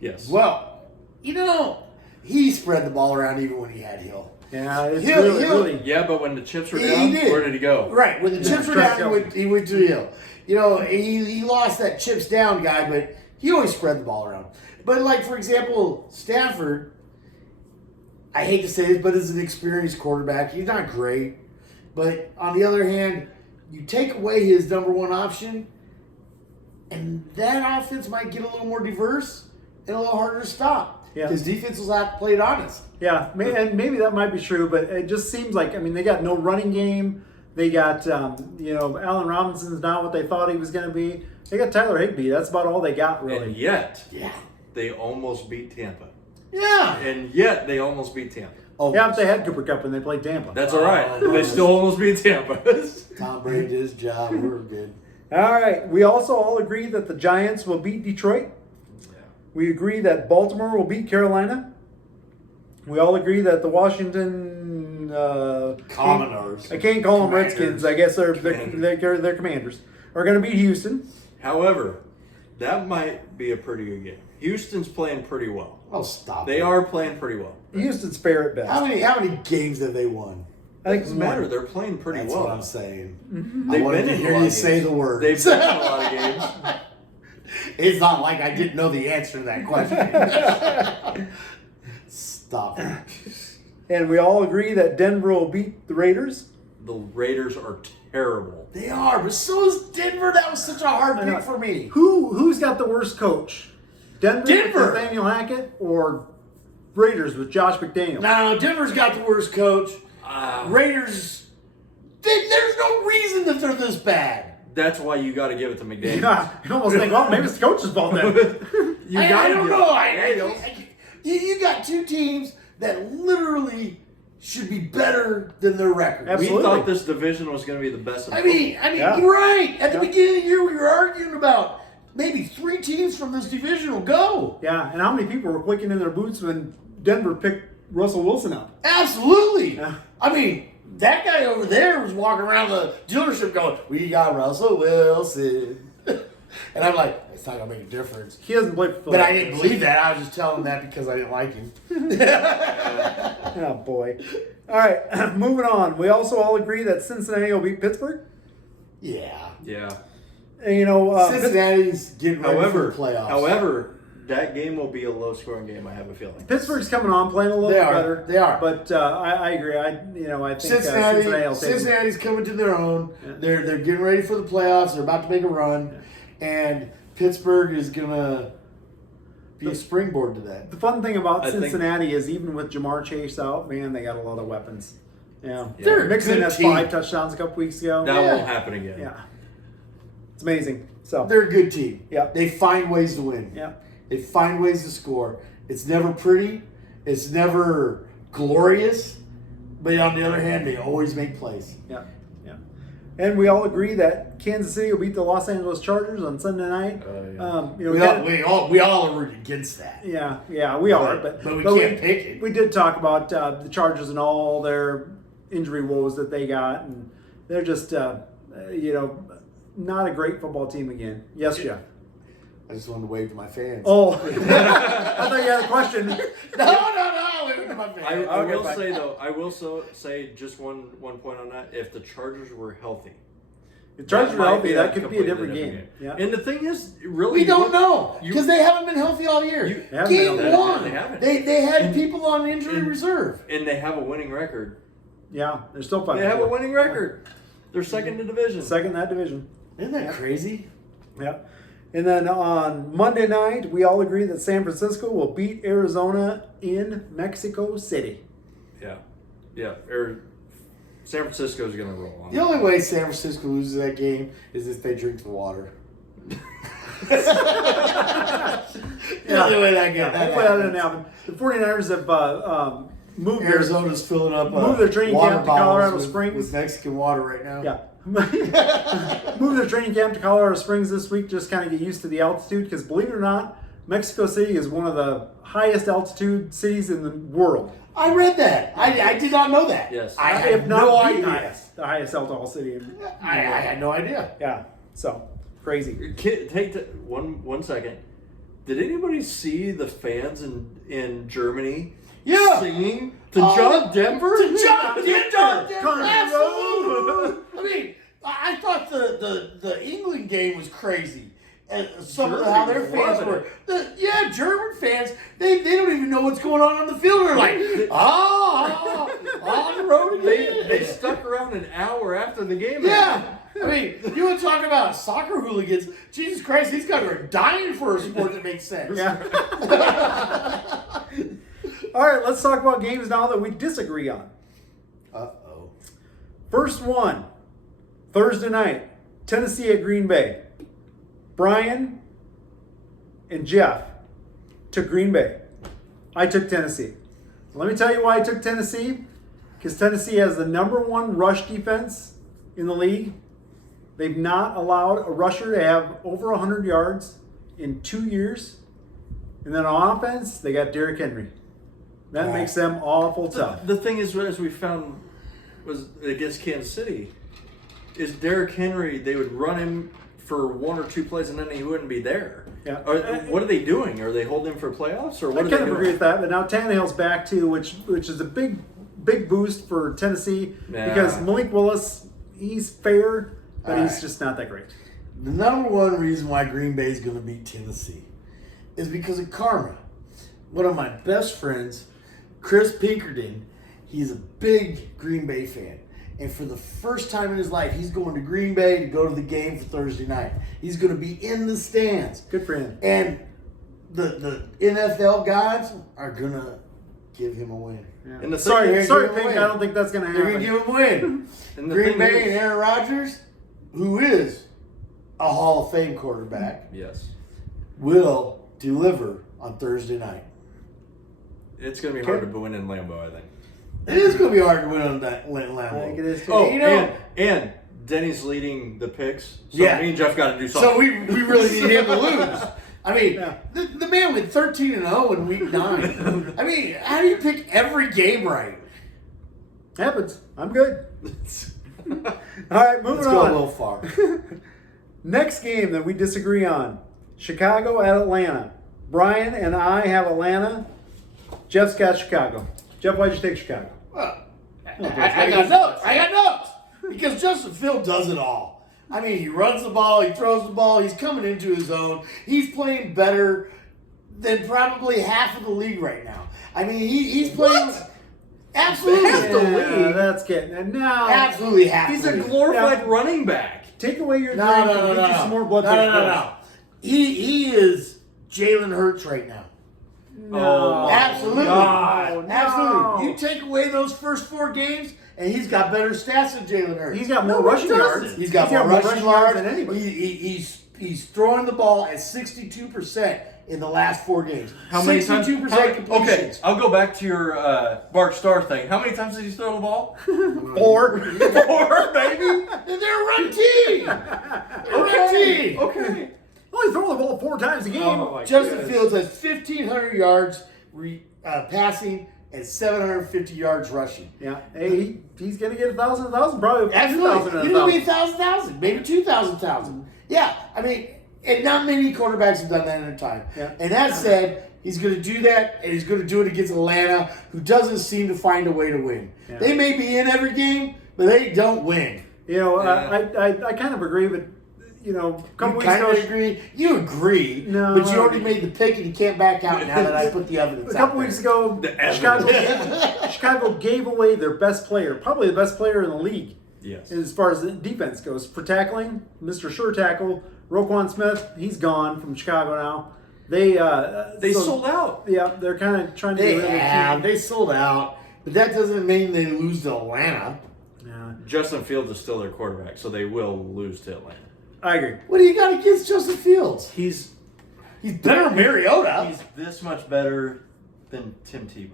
yes. well, he spread the ball around even when he had Hill. Yeah, it's He'll- really. Yeah, but when the chips were He down, did. where did he go? Right, when the chips were Travis down, he went to Hill. He lost that chips down guy, but he always spread the ball around. But like, for example, Stafford, I hate to say this, but is an experienced quarterback. He's not great. But on the other hand, you take away his number one option, and that offense might get a little more diverse and a little harder to stop. Yeah. Because defenses have played honest. Yeah, and maybe that might be true, but it just seems like, I mean, they got no running game. They got, Allen Robinson's not what they thought he was going to be. They got Tyler Higbee. That's about all they got, really. And yet, Yeah. they almost beat Tampa. Yeah. And yet, they almost beat Tampa. Oh, Yeah, if they had Cooper Kupp and they played Tampa. That's all right. They still almost beat Tampa. Tom Brady did his job. We're good. All right. We also all agree that the Giants will beat Detroit. We agree that Baltimore will beat Carolina. We all agree that the Washington Commoners. I can't call them Commanders. Redskins. I guess they're Commanders. Are going to beat Houston. However, that might be a pretty good game. Houston's playing pretty well. Oh, stop They it. are playing pretty well. Houston's fair at best. How many games have they won? I think Doesn't matter. They're playing pretty That's well. what I'm saying. Mm-hmm. I They've wanted been to in a hear lot you of say games. the word. They've been in a lot of games. It's not like I didn't know the answer to that question. Stop it. And we all agree that Denver will beat the Raiders. The Raiders are terrible. They are, but so is Denver. That was such a hard I know. pick for me. Who's got the worst coach? Denver Denver. with Nathaniel Hackett or Raiders with Josh McDaniels? No, Denver's got the worst coach. Ah. Raiders, there's no reason that they're this bad. That's why you got to give it to McDaniels. Yeah, you almost think, well, maybe it's the coach's fault then. You I gotta don't give know. it. You got two teams that literally should be better than their record. Absolutely. We thought this division was going to be the best. In I mean, Yeah. you're right. At the Yeah. beginning of the year, we were arguing about maybe 3 teams from this division will go. Yeah, and how many people were quaking in their boots when Denver picked Russell Wilson up? Absolutely. Yeah. I mean, that guy over there was walking around the dealership going, "We got Russell Wilson," and I'm like, "It's not gonna make a difference." He hasn't played for But I Philadelphia. didn't believe that. I was just telling him that because I didn't like him. Oh, boy. All right, moving on. We also all agree that Cincinnati will beat Pittsburgh. Yeah. Yeah. And, you know, Cincinnati's getting ready However, for the playoffs. that game will be a low-scoring game. I have a feeling. Pittsburgh's coming on, playing a little They bit are. better. They are. But I agree. I think Cincinnati will take them. Cincinnati's coming to their own. Yeah. They're getting ready for the playoffs. They're about to make a run, and Pittsburgh is gonna be a springboard to that. The fun thing about I think- Cincinnati is even with Jamar Chase out, man, they got a lot of weapons. Yeah. They're a Mixon good has team. 5 touchdowns a couple weeks ago. That Yeah. won't happen again. Yeah. It's amazing. So, They're a good team. Yeah. They find ways to win. yeah. They find ways to score. It's never pretty. It's never glorious. But on the other hand, they always make plays. Yeah. Yeah. And we all agree that Kansas City will beat the Los Angeles Chargers on Sunday night. Yeah. We all are rooting against that. Yeah, we are, but we can't pick it. We did talk about the Chargers and all their injury woes that they got, and they're just, not a great football team again. Yes, Jeff. I just wanted to wave to my fans. Oh, I thought you had a question. No, wave to my fans. I Okay, will fine. say though. I will say just one point on that. If the Chargers were healthy, If Chargers were might healthy, be that could be a completely different game. Yeah. And the thing is, really, We don't know you- because they haven't been healthy all year. They haven't been Game healthy. one, They haven't. they had people on injury reserve. and they have a winning record. Yeah, they're still fighting. They have a winning record. They're second in division. Second in that division. Isn't that crazy? Yeah. And then on Monday night, we all agree that San Francisco will beat Arizona in Mexico City. Yeah. San Francisco is going to roll on. The only way San Francisco loses that game is if they drink the water. The only way that Yeah, hopefully that didn't happen. The 49ers have moved Arizona's filling up Move their training water camp to bottles Colorado with, Springs. with Mexican water right now. Yeah. Move their training camp to Colorado Springs this week, just kind of get used to the altitude, because believe it or not, Mexico City is one of the highest altitude cities in the world. I read that. I did not know that. Yes. I had If not no the idea. highest, the highest alcohol city. I had no idea. Yeah, so crazy. One second. Did anybody see the fans in Germany Yeah. singing to John Denver? To John Denver. Country Absolutely. I mean, I thought the England game was crazy. some of how their fans loving were. German fans, they don't even know what's going on the field. They're like, on the road again. They stuck around an hour after the game. Yeah. I mean, you want to talk about soccer hooligans? Jesus Christ, these guys are dying for a sport that makes sense. Yeah. All right, let's talk about games now that we disagree on. Uh-oh. First one, Thursday night, Tennessee at Green Bay. Brian and Jeff took Green Bay. I took Tennessee. Let me tell you why I took Tennessee. Because Tennessee has the #1 rush defense in the league. They've not allowed a rusher to have over 100 yards in 2 years. And then on offense, they got Derrick Henry. That makes them awful tough. The thing is, as we found was against Kansas City, is Derrick Henry, they would run him for 1 or 2 plays and then he wouldn't be there. Yeah. What are they doing? Are they holding him for playoffs or what I are they kind of doing? agree with that, but now Tannehill's back too, which is a big boost for Tennessee because Malik Willis, he's fair, but he's just not that great. The #1 reason why Green Bay is going to beat Tennessee is because of karma. One of my best friends, Chris Pinkerton, he's a big Green Bay fan. And for the first time in his life, he's going to Green Bay to go to the game for Thursday night. He's going to be in the stands. Good for him. And the NFL gods are going to give him a win. Yeah. And the sorry, thing- Pink, I don't think that's going to They're going happen. to give him a win. And the Green thing Bay is- and Aaron Rodgers, who is a Hall of Fame quarterback, Yes. will deliver on Thursday night. It's going to be hard to win in Lambeau, I think. It is going to be hard to win on that I think it Lambeau. is too. Oh, You know- and Denny's leading the picks. So Yeah. me and Jeff got to do something. So we really need him to lose. I mean, Yeah. the man went 13-0 in week 9. I mean, how do you pick every game right? Happens. I'm good. All right, moving Let's go a on. little far. Next game that we disagree on, Chicago at Atlanta. Brian and I have Atlanta. Jeff's got Chicago. Jeff, why'd you take Chicago? Well, I got notes. I got notes. Because Justin Fields does it all. I mean, he runs the ball, he throws the ball, he's coming into his own. He's playing better than probably half of the league right now. I mean, he's playing. What? Absolutely. Half the league? That's getting and now. Absolutely half He's the a league. glorified Yeah. running back. Take away your No, drink no, and no, get no, you some more blood no, pressure no, no, pills. no. He is Jalen Hurts right now. No. Absolutely. God, no. Absolutely. You take away those first 4 games, and he's got better stats than Jalen Hurts. He's got more No, he rushing doesn't. yards. He's got more rushing yards than anybody. He's throwing the ball at 62% in the last 4 games. How many times? 62% completions. Okay, I'll go back to your Bart Starr thing. How many times did he throw the ball? 4. 4, baby. And they're a run team. They're a run team. Okay. Only throwing the ball 4 times a game. Oh, my Justin goodness. Fields has 1,500 yards passing and 750 yards rushing. Yeah. Hey, he's gonna get 1,000, probably 2,000 Absolutely. and He's going to be 1,000. 1,000, maybe 2,000. Yeah, I mean, and not many quarterbacks have done that in their time. Yeah. And that said, he's going to do that, and he's going to do it against Atlanta, who doesn't seem to find a way to win. Yeah. They may be in every game, but they don't win. You know, Yeah. I kind of agree, but you know, a couple You weeks kind ago, of agree. You agree, No, but I you already agree. made the pick, and you can't back out now that I put the evidence a couple out weeks there. ago, The evidence. Chicago gave away their best player, probably the best player in the league. Yes. As far as the defense goes, for tackling, Mr. Sure Tackle, Roquan Smith, he's gone from Chicago now. They sold out. Yeah, they're kind of trying to They get rid of the have. key. They sold out, but that doesn't mean they lose to Atlanta. Yeah, Justin Fields is still their quarterback, so they will lose to Atlanta. I agree. What do you got against Justin Fields? He's He's better than Mariota. he's this much better than Tim Tebow.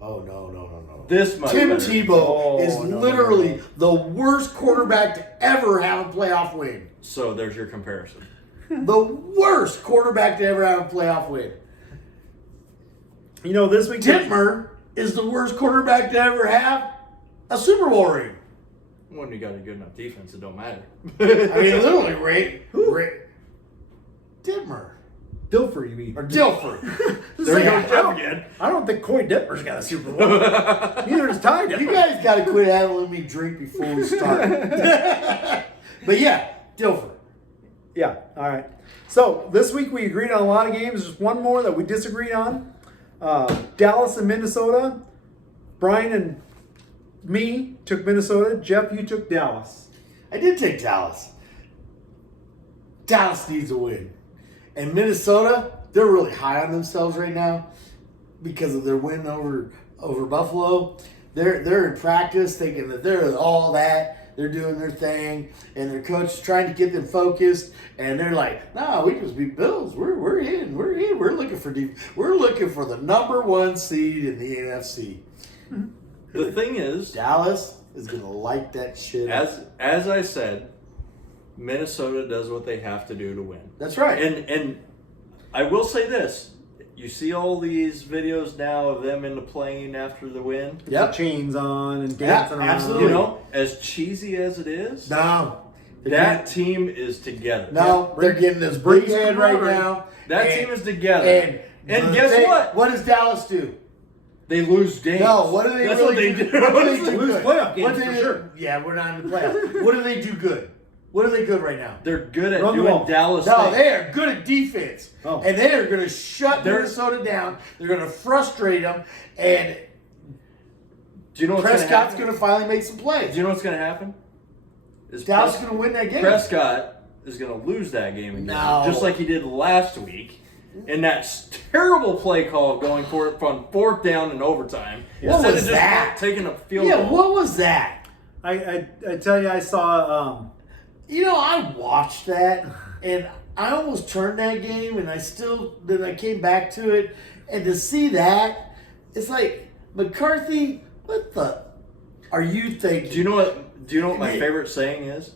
Oh, no. This much Tim better. Tebow is no, literally the worst quarterback to ever have a playoff win. So there's your comparison. The worst quarterback to ever have a playoff win. You know, this week Dittmer is the worst quarterback to ever have a Super Bowl ring. When you got a good enough defense, it don't matter. I mean, literally, Ray Dittmer. Dilfer, you mean? Or Dilfer. There Yeah, goes Jeff again. I don't think Coy Detmer's got a Super Bowl. Neither does Ty Detmer. You guys got to quit having me drink before we start. But yeah, Dilfer. Yeah, all right. So this week we agreed on a lot of games. There's one more that we disagreed on. Dallas and Minnesota. Brian and me took Minnesota. Jeff, you took Dallas. I did take Dallas. Dallas needs a win. And Minnesota, they're really high on themselves right now because of their win over Buffalo. They're in practice thinking that they're all that. They're doing their thing, and their coach is trying to get them focused. And they're like, "No, we just beat Bills. We're in. We're looking for the number one seed in the NFC." The thing is, Dallas is gonna light that shit up. as I said, Minnesota does what they have to do to win. That's right. And I will say this: you see all these videos now of them in the plane after the win. Yep. Chains on and dancing around. absolutely. You know, as cheesy as it is, No. that team is together. No, they're getting this big head right now. That And- team is together. And guess what? What does Dallas do? They lose games. No, what do they That's really what they do? do. What do they do Lose good? playoff What games do for they sure. Yeah, we're not in the playoffs. What do they do good? What are they good right now? They're good at Run the doing ball. Dallas No, things. they are good at defense. Oh. And they are going to shut They're- Minnesota down. They're going to frustrate them. And Do you know what's Prescott's going going to finally make some plays. Do you know what's going to happen? Is Dallas is going to win that game. Prescott is going to lose that game again, No. just like he did last week. And that terrible play call going for it from 4th down in overtime. What Instead was of just that? taking a field Yeah, goal. what was that? I tell you, I saw. You know, I watched that, and I almost turned that game, and then I came back to it, and to see that, it's like, McCarthy, what the are you thinking? Do you know what my favorite saying is?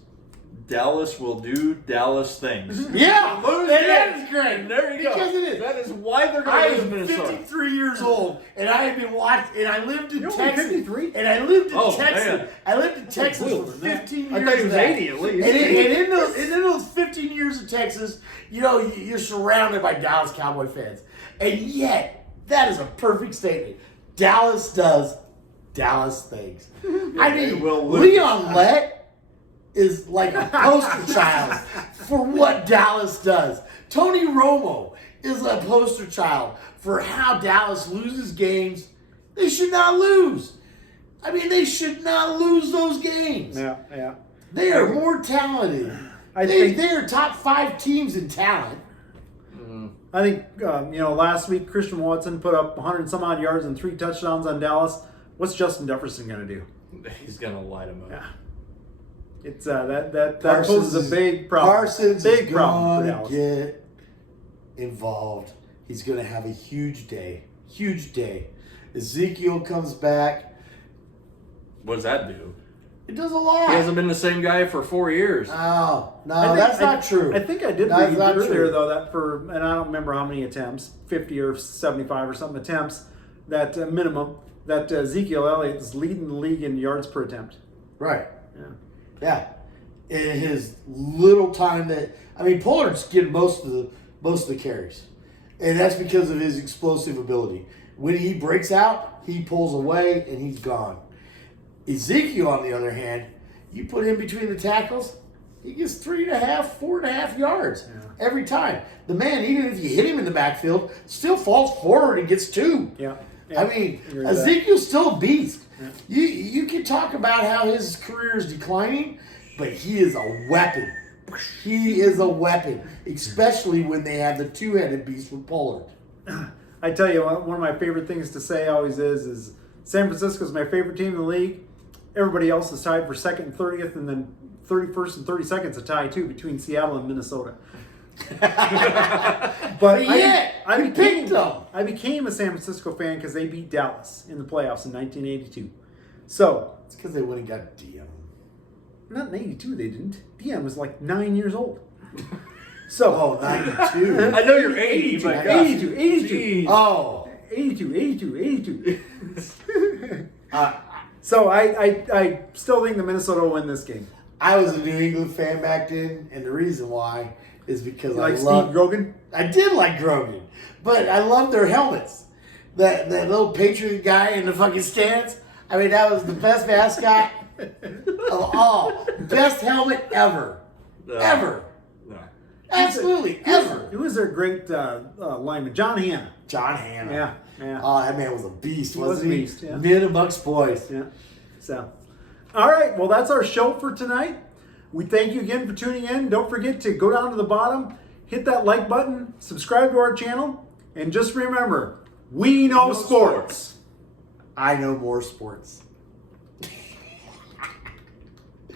Dallas will do Dallas things. Yeah, Lose that games. is great. There you go. Because it is. That is why they're I going to lose am Minnesota. 53 years old, and I have been watching, and I lived in You're only Texas. 53? And I lived in Oh, Texas. man. I lived in Texas for older than that. 15 years. I thought he was of that. 80 at least. And in those 15 years of Texas, you know, you're surrounded by Dallas Cowboy fans. And yet, that is a perfect statement. Dallas does Dallas things. I they mean, will lose. Leon Lett is like a poster child for what Dallas does. Tony Romo is a poster child for how Dallas loses games they should not lose. I mean, they should not lose those games. Yeah. They are more talented. I think- They are top 5 teams in talent. I think last week Christian Watson put up 100 some odd yards and 3 touchdowns on Dallas. What's Justin Jefferson going to do? He's going to light him up. Yeah. It's that Parsons poses a big problem. Parsons big is problem for gonna Dallas. get involved. He's going to have a huge day. Huge day. Ezekiel comes back. What does that do? It does a lot. He hasn't been the same guy for 4 years. No, I think- that's not true. I think I did That's read not earlier true. though that and I don't remember how many attempts, 50 or 75 or something attempts, that minimum that Ezekiel Elliott is leading the league in yards per attempt. Right. Yeah. Yeah. In his little time Pollard's getting most of the carries. And that's because of his explosive ability. When he breaks out, he pulls away and he's gone. Ezekiel, on the other hand, you put him between the tackles, he gets 3.5, 4.5 yards every time. The man, even if you hit him in the backfield, still falls forward and gets 2. Yeah. I mean, agree with that. Ezekiel's still a beast. Yeah. You can talk about how his career is declining, but he is a weapon. He is a weapon, especially when they have the 2-headed beast with Pollard. I tell you, one of my favorite things to say always is San Francisco's my favorite team in the league. Everybody else is tied for 2nd and 30th, and then 31st and 32nd's a tie too between Seattle and Minnesota. But yet, you picked them. I became a San Francisco fan because they beat Dallas in the playoffs in 1982. So, It's because they went and got Dion. not in 82, they didn't. Dion was like 9 years old. So, Oh, 92. I know you're 80, but 82. Jeez. Oh. 82. So I still think the Minnesota will win this game. I was a New England fan back then, and the reason why is because You I like love Steve Grogan? I did like Grogan, but I love their helmets. That little Patriot guy in the fucking stands. I mean, that was the best mascot of all. Best helmet ever. No. Ever. No. Absolutely, ever. Who was their great lineman? John Hanna. John Hanna. Yeah. Oh, that man was a beast, wasn't a he? beast, yeah. Mid amongst boys. Yeah. So, all right. Well, that's our show for tonight. We thank you again for tuning in. Don't forget to go down to the bottom, hit that like button, subscribe to our channel, and just remember, we know sports. I know more sports.